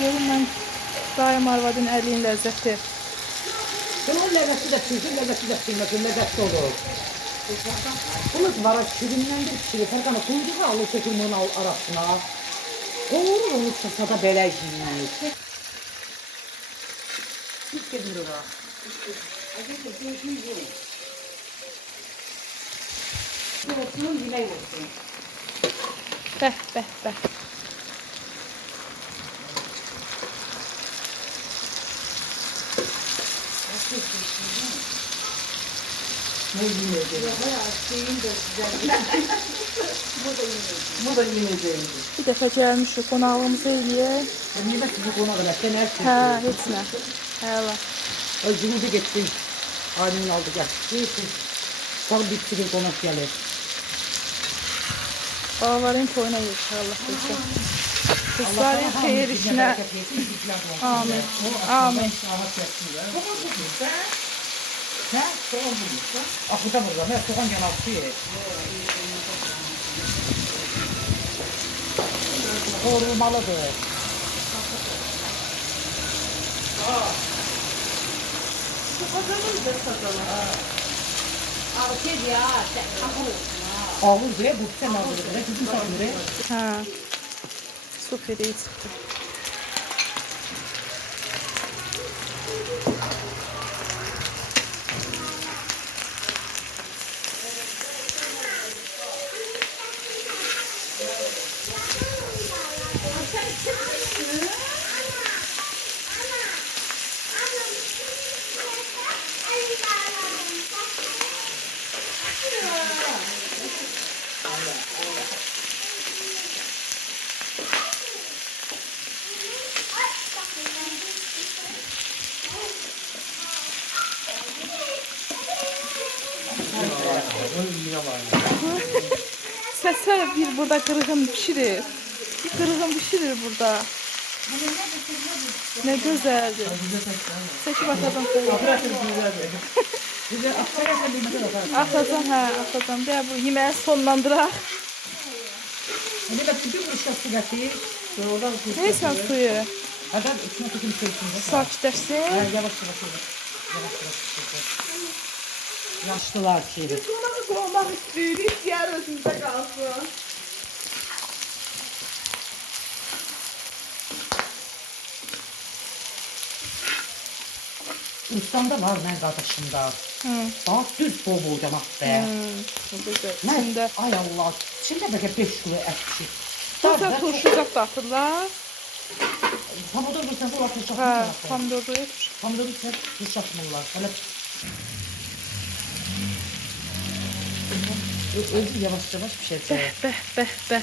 Görün ben daim arvadın əlinin ləzzəti. Bunun lezzeti de pişir, lezzeti de pişirmesin, lezzetli olur. Bunu var, şirinden bir pişirir. Serkan'a kuyruğu alır, çekilmeğin arasına. Doğru onu sasada belaj yiyir. Hiç gelir ona. Olsun, bilay olsun. Bəh, bəh, bəh. Ne yiyeceğim? Bu da yiyeceğim. Bir dəfə gəlmişik, qonağımızı eləyək. Niye de sizi konağa da sen her Hə, şeyi. heç nə. Hələ. Acımızı gittim. Annemin aldı gel. Sağ bitsin konak gelir. Balaların toyuna yetişir Allah bilsin. Kızların xeyir işinə. Amin. Amin. Ha? Soğan bulmuşsa. Akıda burada. Ne? Soğan yanaltı ye. Doğrulmalıdır. Ağır diye bu sen ağır diye. Bizim sakırı. Hə. Super iyi çıxdı. Səslər bir burada qırğın pişirir. Bir qırğın pişirir burada. Ne güzeldir. Seçip atacağım. Atacağım, hə, atacağım. Deyə bu yeməyi sonlandıraq. Ne de bütün uşası getir. Neysən suyu? Adam içine tutum çeksin. Sakitləşsin. Yavaş yavaş yavaş. Yaşlılar ki. Konağı olmak istiyoruz, yer özümüzde kalsın. İnsanda var ne kardeşimde. Daha düz bol bol camak be. Bu güzel. Ne? Şimdi Ay Allah. Şimdi belki 5 kilo et pişir. burada turşucaq da atırlar. Pomidor sen bu vakit Hə, çakmırlar. pomidorlu turşu. Pomidoru sen hiç çakmırlar. Hele özü yavaş yavaş pişirecek. Bəh, bəh, bəh.